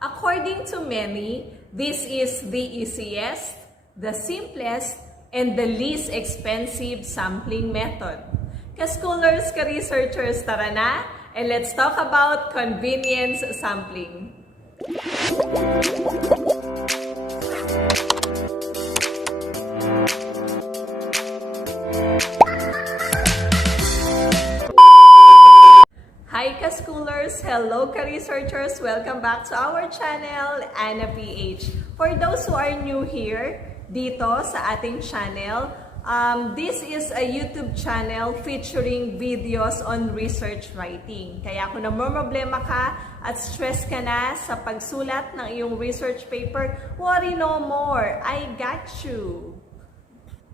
According to many, this is the easiest, the simplest, and the least expensive sampling method. Ka-schoolers, ka-researchers, tara na, and let's talk about convenience sampling. Hi ka-schoolers! Hello ka-researchers! Welcome back to our channel, Anna PH. For those who are new here, dito sa ating channel, this is a YouTube channel featuring videos on research writing. Kaya kung namomroblema ka at stress ka na sa pagsulat ng iyong research paper, worry no more! I got you!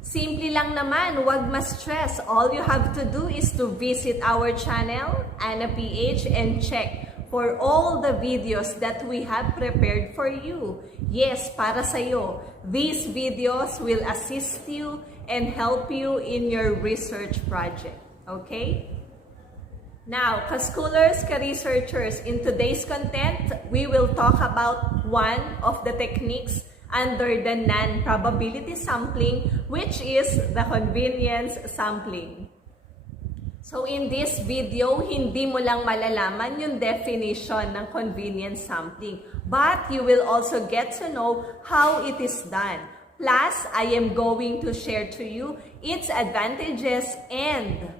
Simple lang naman, huwag ma-stress. All you have to do is to visit our channel, Anna PH, and check for all the videos that we have prepared for you. Yes, para sa'yo. These videos will assist you and help you in your research project. Okay? Now, ka-schoolers, ka-researchers, in today's content, we will talk about one of the techniques under the non-probability sampling, which is the convenience sampling. So in this video, hindi mo lang malalaman yung definition ng convenience sampling, but you will also get to know how it is done. Plus, I am going to share to you its advantages and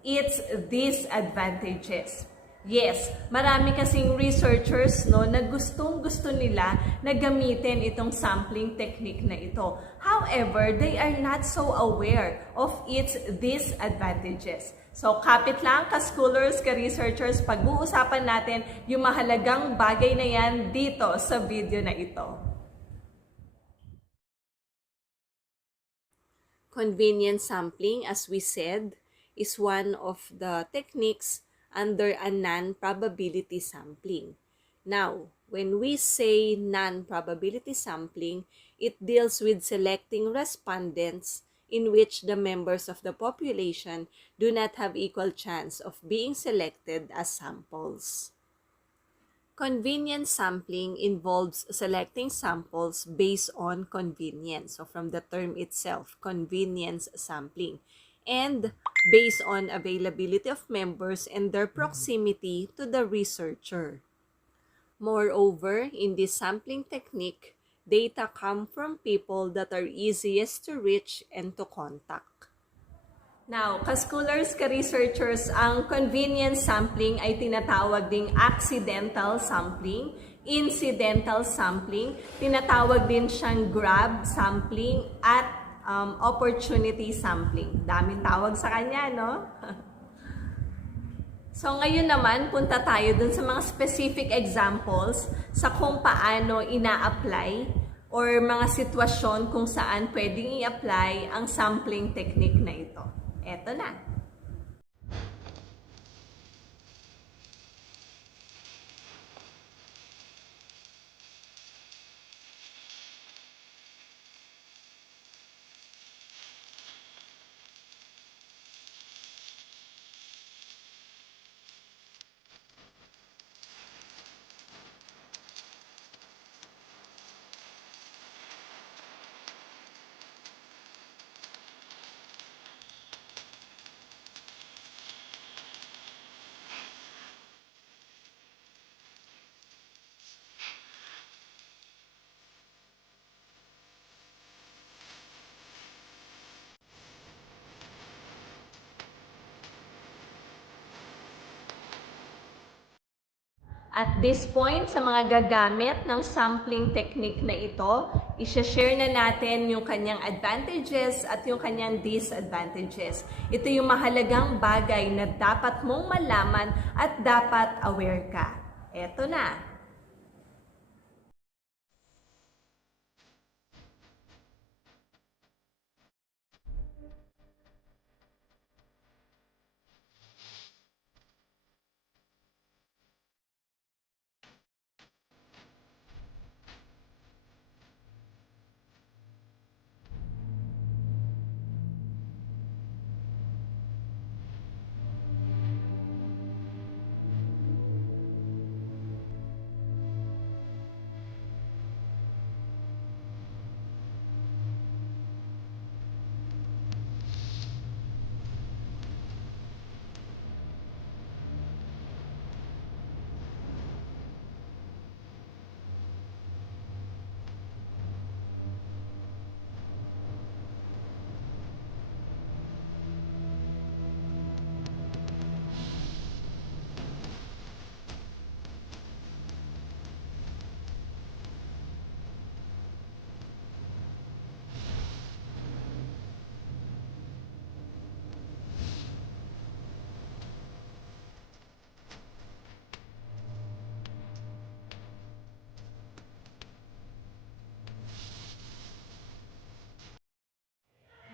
its disadvantages. Yes, marami kasing researchers na gustong-gusto nila na gamitin itong sampling technique na ito. However, they are not so aware of its disadvantages. So, kapit lang ka-schoolers, ka-researchers, pag-uusapan natin yung mahalagang bagay na yan dito sa video na ito. Convenience sampling, as we said, is one of the techniques under a non-probability sampling. Now, when we say non-probability sampling, it deals with selecting respondents in which the members of the population do not have equal chance of being selected as samples. Convenience sampling involves selecting samples based on convenience. So from the term itself, convenience sampling. And based on availability of members and their proximity to the researcher. Moreover, in this sampling technique, data come from people that are easiest to reach and to contact. Now, ka-schoolers, ka-researchers, ang convenience sampling ay tinatawag ding accidental sampling, incidental sampling, tinatawag din siyang grab sampling, at opportunity sampling. Daming tawag sa kanya, no? So, ngayon naman, punta tayo dun sa mga specific examples sa kung paano ina-apply or mga sitwasyon kung saan pwedeng i-apply ang sampling technique na ito. Eto na. At this point, sa mga gagamit ng sampling technique na ito, i-share na natin yung kanyang advantages at yung kanyang disadvantages. Ito yung mahalagang bagay na dapat mong malaman at dapat aware ka. Eto na.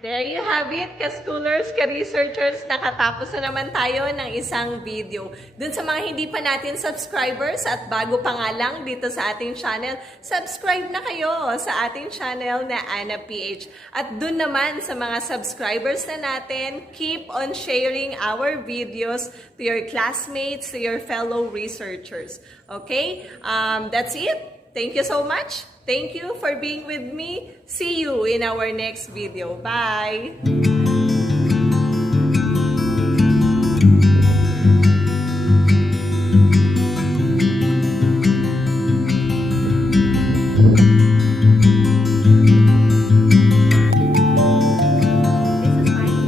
There you have it, ka-schoolers, ka-researchers, nakatapos na naman tayo ng isang video. Dun sa mga hindi pa natin subscribers at bago pa nga lang dito sa ating channel, subscribe na kayo sa ating channel na Ana PH. At dun naman sa mga subscribers na natin, keep on sharing our videos to your classmates, to your fellow researchers. Okay? That's it. Thank you so much. Thank you for being with me. See you in our next video. Bye! This is mine.